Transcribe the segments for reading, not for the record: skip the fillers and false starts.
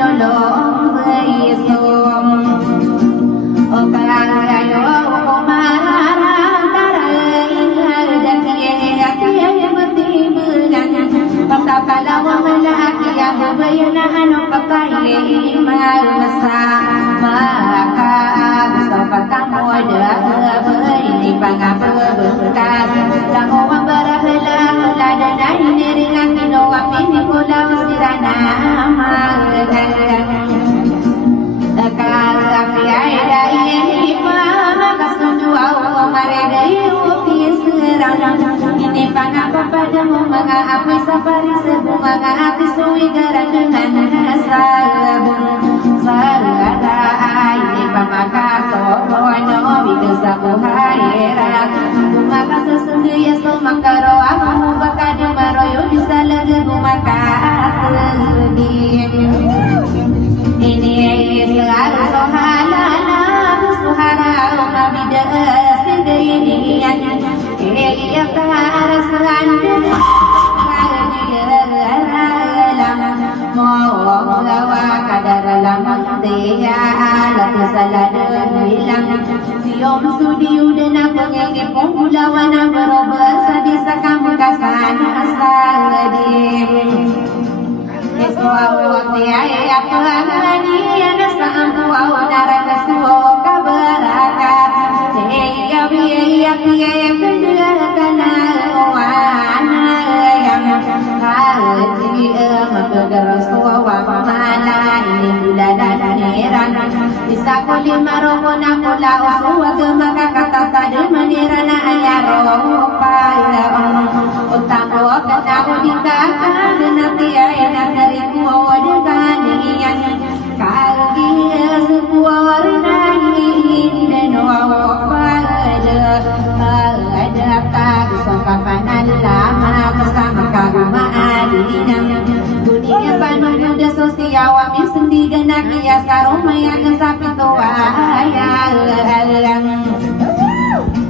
lolong besom okayo kumaran tarai dakiya matibulan patakalawa malaki ang bayan pakai masa maka gusto pagkamo ini pangabekas langowang barahala ladana hiniringan kinuwa pinikulaw sirana magalang karapi ay dahin ipamakasunduaw kumaregay upis serang ini pangapapadamu mga apoy sa parisabu mga api suwigaran dengan sabon sarada ay pamakato no bigas sa buhayera kumakasusunduya so makaro ako baka di maroyo di sa laga bumakatagin ini selalu sohalana suhara mabida sindirian iya karasan Mawa kadar lamang tiya alat saladan bilang siom studio dan pengenge pembulawan berobas di sakam kasan asadim eswa tiya apa ngani ana sampu awara kasuo kabarakat tiya biya tiya kedua kana wana yang haji magagaraswa mana ini bulan neran bisa kuli maromo na pula uswa kemaka kata tadi menirana ayaro pala utamo katamu dikaka nanti ayana dari kuwa dekanian kagi sebuah nangin dan ada tak sokapan lama bersama kaguma adinam dunia penuh muda sosial amin sendiga nakia saroma yang kesapito ayang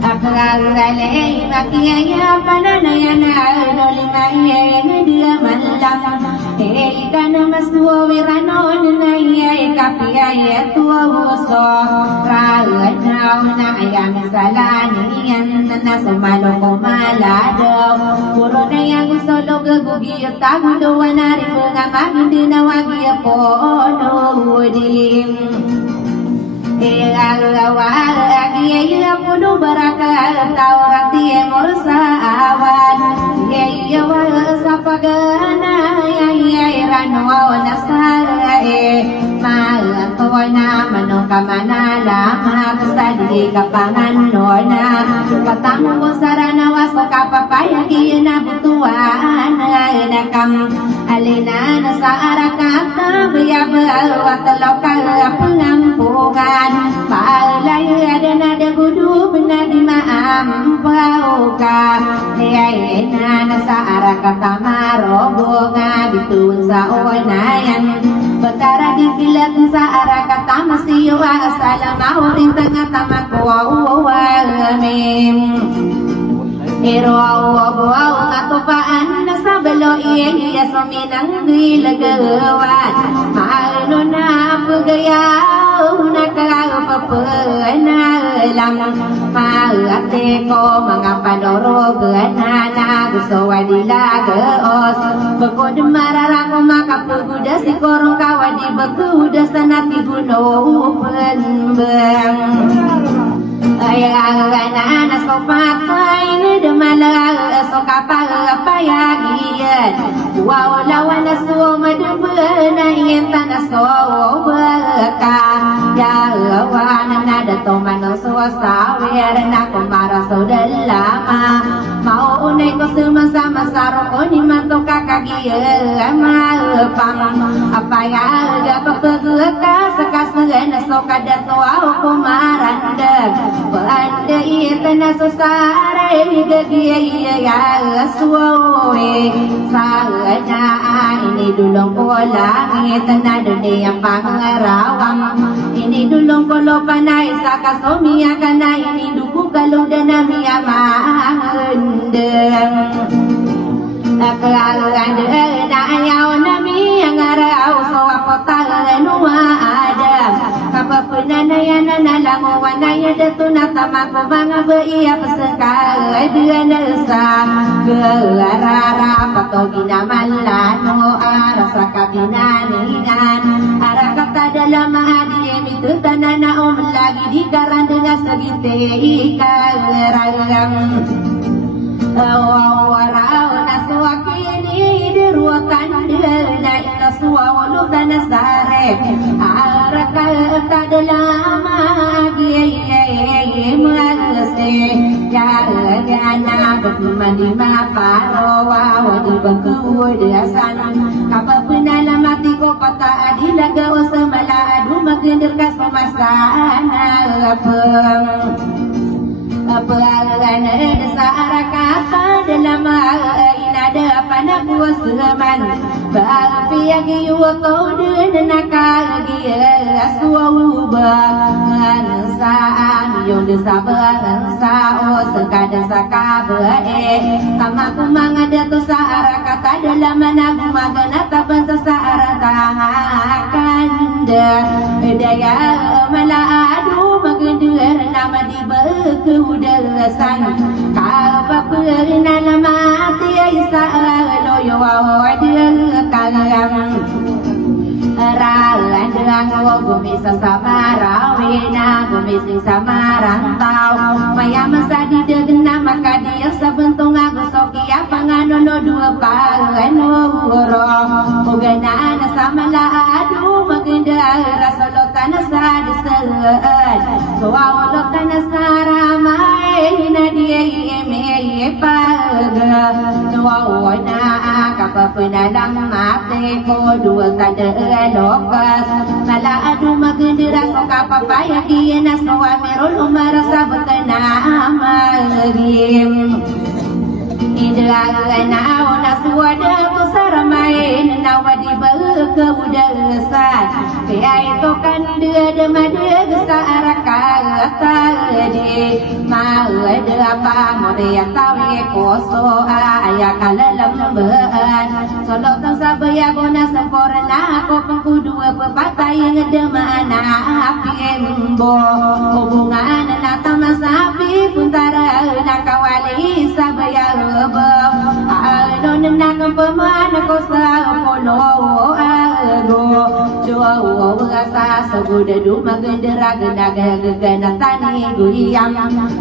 akalai makia ya pananayana lolima iya dia malam ikan mas tua wirano naya kapia ya tua uso rawanau na ayam salani yan na sumalo kumalado puro na yang solo gagugi tagudo wanari bunga magindi na wagi po nudim iya puno baraka taurati morsa awan iya sa pagana iya ranwa nasae mato na manong kamanala makasadi kapangan na patamu sarana waso kapapayagi na butuan nakam alina na sa arakata bayabawat lokal pengampungan palay ada nada gudu benar di maampauka ayana na sa arakata marobonga ditun sa onayan betara dikilat sa arakata masiyo asalamu rin tengah tamakwa uwamim Ero awo matupaan na sa balo iya suminang dilagawan maalo na pagayaw na kagapapanalam maate ko mga panorog na gusto wadilagaos bagod mararang makapaguda si korong kawadi baguda sa natigunupan bang ayang na sopatay ni demala sokapagapayagian wawalawan na sumadubana iyan na sobaka yawan na datoman ng suwasawer na kumara so dalama mauunay ko sumasama sa roko ni mato kakagiyan malapang apayaga papagaka sa kasugan na sokadato ako kumarandag Banda ita na sasaray gagiyaya suwe sana ini dulong ko langit na duni ang pangarawang ini dulong ko lo panay sa kasomiya ka na ini dugo kaluda na miya mahandang akalan na ayaw na miyang araw so ako kota nua ada kapa punana nalamu wanaya datuna tamaku banga beia peseka dia nesa gelarara patogina malano arasa kabinaningan arah kata dalam hati itu tanana lagi dikaran dengan segite ikarang warau naswakini diruakan dina inaswa walutan sare araka dalam hati magase jana bermandi maparawa wadi bangku deasan apa penala mati ko pata adilaga usamala adu magendir kasamasana apa desa arakata dalam ada panak wasaman bapi agi wato de nakagi aswauba saan yo desa bangsa o sekada sakabe sama kumangada tu sarakata dalam nagu magana taban sasarata kanda daya maladu magendir nama di berkeudasan kapa pernah mati isa loyo wadir kalam ralan dengan gumis samarawina gumis samarantau maya masadi degena maka dia sebentung aku sokia panganono dua panganuro ugana samala adu magenda rasolotan sadisel soawolotan saramai nadia ime paga soawana kapa penalang mate ko dua tanda lokas mala adu magendera soka papaya kiena soa merol umar sabutana amagim idlagana ona suada kusaramain nawadi berkebudasan biai to kan dia demade gesaraka tadi mau ada apa moria tawe koso aya kalalam bean solo tang sabaya bona sempurna ko pengkudu pepatai ngedemana api embo hubungan natang sapi puntara nakawali sabaya non nak peman ko sa polo ado jauh rasa sebuda du magendera genaga gegana tani guyam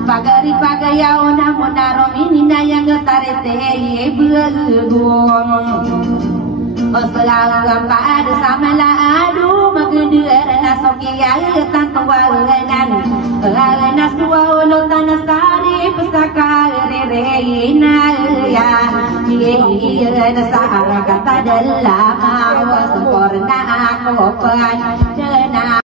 pagari pagayau namonaro minina yang getarete bergum Oslang pada samala adu magendera nasokia tangkawanan Alana suwa ulotan sari pesaka rereina ya iya nasara kata dalam sempurna aku pan